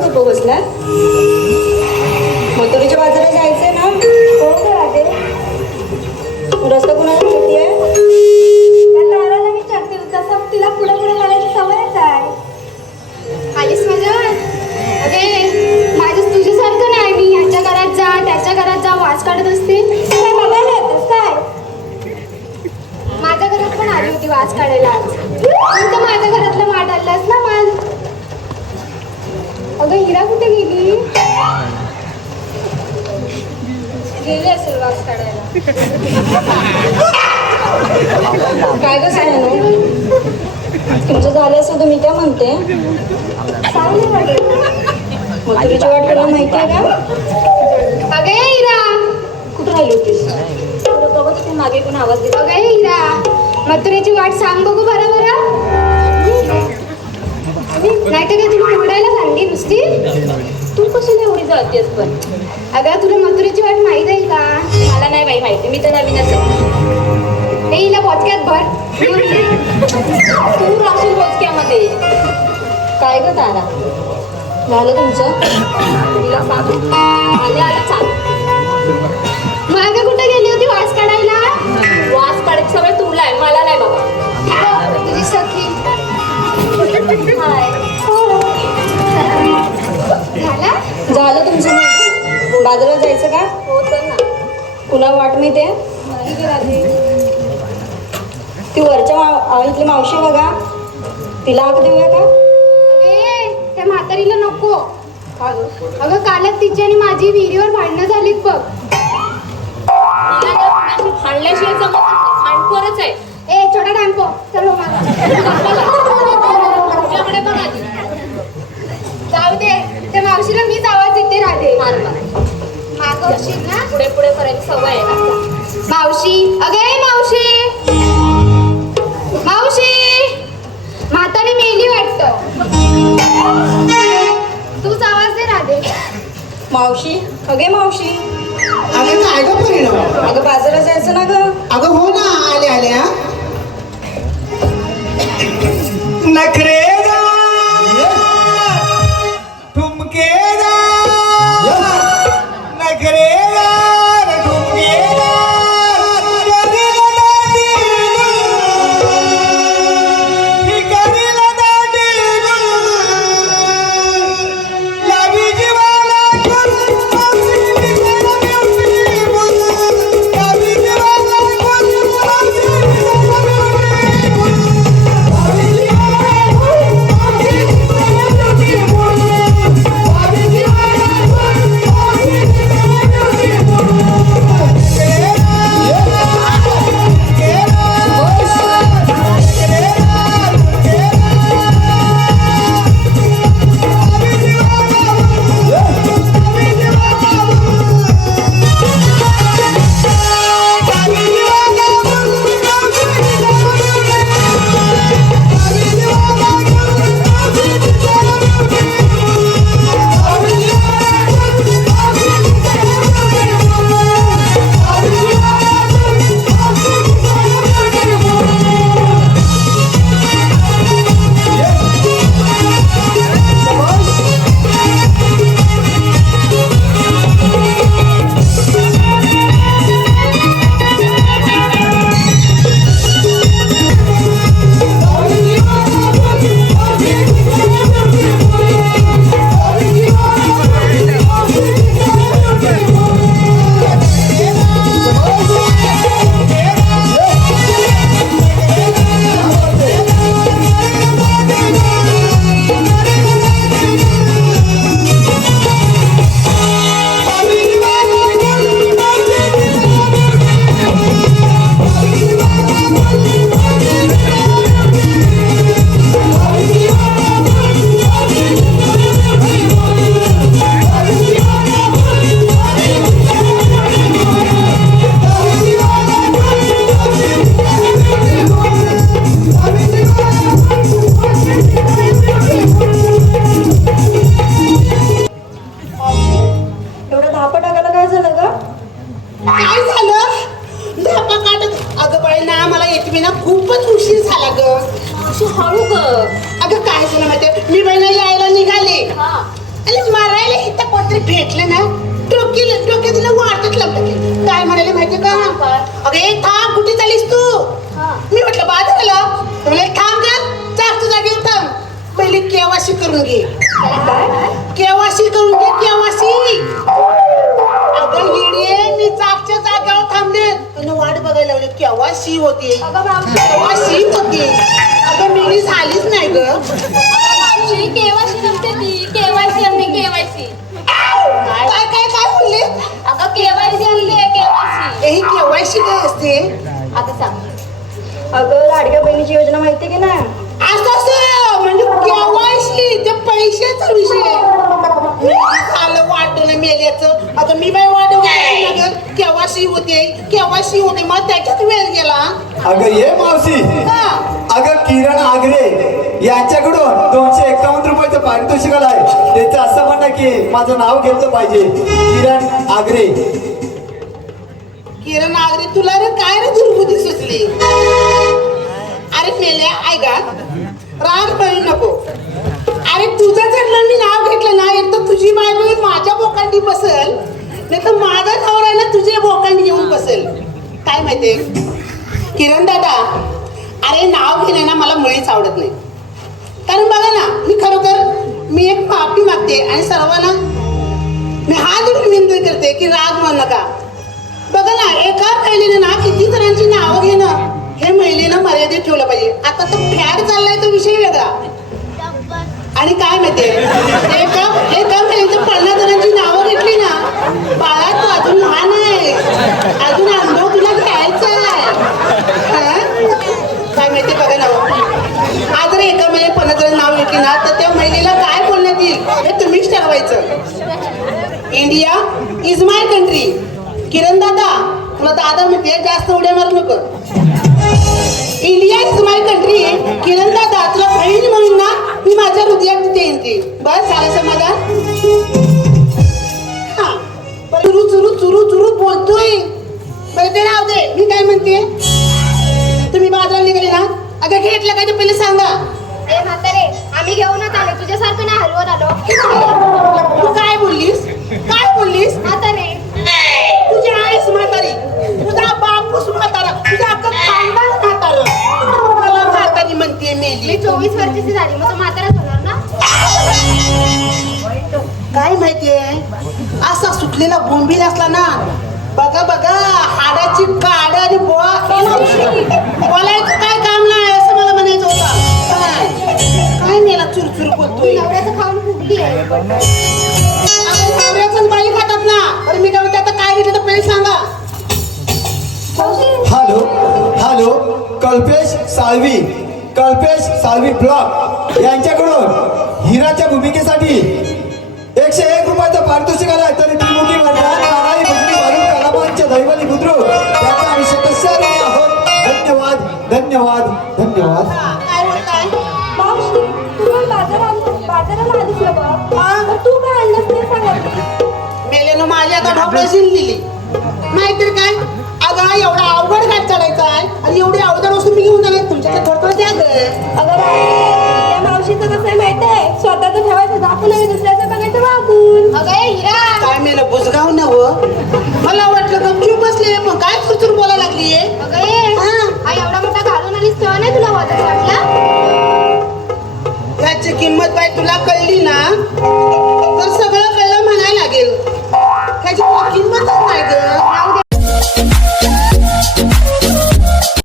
वाजता तू पोहोचणार? मथुरेच्या बाजारात जायचंय ना? हो का राधे? रस्ता कुणाला माहिती आहे? त्या ताराला विचारते, तसं तिला पुढे पुढे करायची सवयच आहे. आलीस माझ्या? अगे माझं तुझ्यासारखं नाही, मी ह्याच्या घरात जा त्याच्या घरात जा वास काढत असते. काय बघायला येतेस काय? माझ्या घरात पण आली होती वास काढायला आज. तू तर माझ्या घरातलं माठ आणलास ना माल. अगं हिरा कुठे गेली? गेली असेल वास काढायला. काय ग सांगू? तुमचं झालं असं तर मी काय म्हणते, चांगली वाटेल. मथुरेची वाट तुला माहिती आहे का? अगे हिरा, कुठं राहिली होतीस? थोडं बघत होती मागे कोण आवाज देत. अगे हिरा, मथुरेची वाट सांग बघू बरं बरं. नाही तर काय तुला ओरडायला सांगली नुसती? तू कशी एवढी जातेस पण? अगं तुला मथुरेची वाट माहीत आहे का? मला नाही बाई माहिती, मी तर नवीनच आहे. हे हिला बोचक्यात भर. तू राहशील बोचक्यामध्ये. काय ग तारा, झालं तुमचं? तिला सांग आले आले चाल. मागे कुठे गेली होती वास काढायला? वास काढायची सवय तुला आहे, मला नाही बाबा. तुझी सखी झाला? झालं तुमचं? बाजारात जायचं का? हो चल ना. कुणा वाट माहिती आहे? नाही गे राधे. ती वरच्या इथली मावशी बघा, तिला हाक देऊया का? अगे त्या म्हातारीला नको. अगं कालच तिची आणि माझी विहिरीवर भांडणं झालीत बघ. हाणल्याशिवाय जमत नाही, हाणखोरच आहे. ए छोटा टॅम्पो चल हो तुझ्याकडे बघ आधी. जाऊ दे, त्या मावशीला मीच आवाज देते राधे. मागवशील ना? पुढे पुढे करायची सवय आहे. मावशी, अगे मावशी, मावशी, म्हातारी मेली वाटतं. तूच आवाज दे राधे. मावशी, अगे मावशी. अगं काय ग परिणाम? अगं बाजारात जायचं ना ग? अगं हो ना, आले आले. हा नखरेदार ठुमकेदार नखरेदार ठुमकेदार करीला दाढी लावी जीवाला अशी हळू ग. अगं काय झालं माहितीये, मी बहिणीला यायला निघाले हा आणि भेटले ना डोक्यात तिला वाटत लागलं की काय म्हणाले माहितीये का अगे थांब कुठे चालीस तू मी म्हटलं बाजाराला तुला थांब का चार तुझा घेऊन थांब पहिले केवासी करून घे केवासी करून घे केवासी अगं येडे मी जागच्या जागेवर थांबले तुला वाट बघायला लावली केवासी होते केवासी होते अगं मेली झालीच नाही ग केवायसी नसते ती केवायसी आणली केवायसी काय काय काय बोलले अगं केवायसी आणली केवायसी ही केवायसी काय असते आता सांग अगं लाडक्या बहिणीची योजना माहितीये की ना असं म्हणजे केवायसी ते पैशाचा विषय झालं वाटलं मेल्याचं आता मी बाय वाटवलं केवायसी होते मग त्याच्यात वेळ गेला अगं ये मावशी हा अगं किरण आगरे यांच्याकडून 251 रुपयाचं पारितोषिक आहे त्याचं असं म्हणणं की माझं नाव घेतलं पाहिजे किरण आगरे. किरण आगरे तुला रे काय रे दुर्बुद्धी सुचली अरे मेल्या ऐका राग बळी नको अरे तुझं जर ना मी नाव घेतलं ना एक तर तुझी बायको माझ्या बोकांडी बसल नाही तर माझा नवरा ना तुझ्या बोकांडी येऊन बसेल काय माहितीये किरण दादा अरे नाव घेणं ना मला मुळीच आवडत नाही कारण बघा ना मी खरोखर मी एक माफी मागते आणि सर्वांना मी हात जोडून विनंती करते की राग म्हणू नका बघा ना एका महिलेनं ना किती जणांची नावं घेणं हे महिलेनं मर्यादित ठेवलं पाहिजे आता तो फॅड चाललाय तो विषय वेगळा आणि काय माहितीये एका महिलेचं 50 जणांची नावं घेतली ना बाळा तू अजून लहान आहे अजून अनुभव तुला घ्यायचा आहे काय माहितीये बघा ना आज जर एका महिने 50 जण नाव घेतली ना तर त्या महिलेला काय बोलण्यात येईल हे तुम्हीच ठरवायचं इंडिया इज माय कंट्री किरण दादा तुला दादा म्हणते जास्त उड्या मारू नको इंडिया इज माय कंट्री किरण दादा तुला बहीण म्हणून ना मी माझ्या हृदयात देईन ती बस झालं समाधान हा चुरू चुरू चुरू चुरू बोलतोय बरं ते राहू दे मी काय म्हणते तुम्ही बाजारात निघाले ना अगं घेतलं काय ते पहिले सांगा ए म्हातारे आम्ही घेऊनच आलो तुझ्यासारखं नाही हलवत आलो तू काय बोललीस म्हातारे तुझी आईस म्हातारी तुझा बापूस म्हातारा तुझा अख्खं खानदान म्हातारं मला म्हातारी म्हणते मी मेली 24 वर्षाची झाली मग तो म्हाताराच होणार ना काय माहितीये असा सुटलेला बोंबील असला ना बघा बघा हाडाची काड आणि बोलायचं काय काम नाही असं मला म्हणायचं होतं काय मेला चुरचुर बोलतोय नवऱ्याचं खाऊन फुगली आहे नवऱ्याचंच बाई खातात ना तर मी काय म्हणते आता काय घेतलं तर पहिले सांगा हॅलो कल्पेश साळवी ब्लॉक यांच्याकडून हिराच्या भूमिकेसाठी 101 रुपयाचं पारितोषिक आलाय तरी ती मुली म्हणतात कानाई भजनी घालून कलामांच्या दैवानी बुद्रू त्याचा आम्ही सदस्य आहोत धन्यवाद काय बोलताय मावशी तू पण बाजाराला आलीस ना बघ तू काय आणलंस ते सांगा मेलेनं माझी आता ढोबळशील दिली नाहीतर काय अगं एवढा अवघड घाट चढायचा आहे आणि एवढी अवघड वस्तू मी घेऊन जाणार तुमच्याकडे थोडं द्या अगं त्या मावशीचं कसं आहे माहितीये स्वतःचं ठेवायचं दाखवून आणि दुसऱ्याचं बघायचं वागून अगं ए हिरा काय मेलं बुजगाव नवं मला वाटलं गपचूप बसले पण काय चुरचुर बोलायला लागलीये अगं ए हा एवढा मोठा घालून आलीस तेव्हा नाही तुला वाटत वाटला याची किंमत बाई तुला कळली ना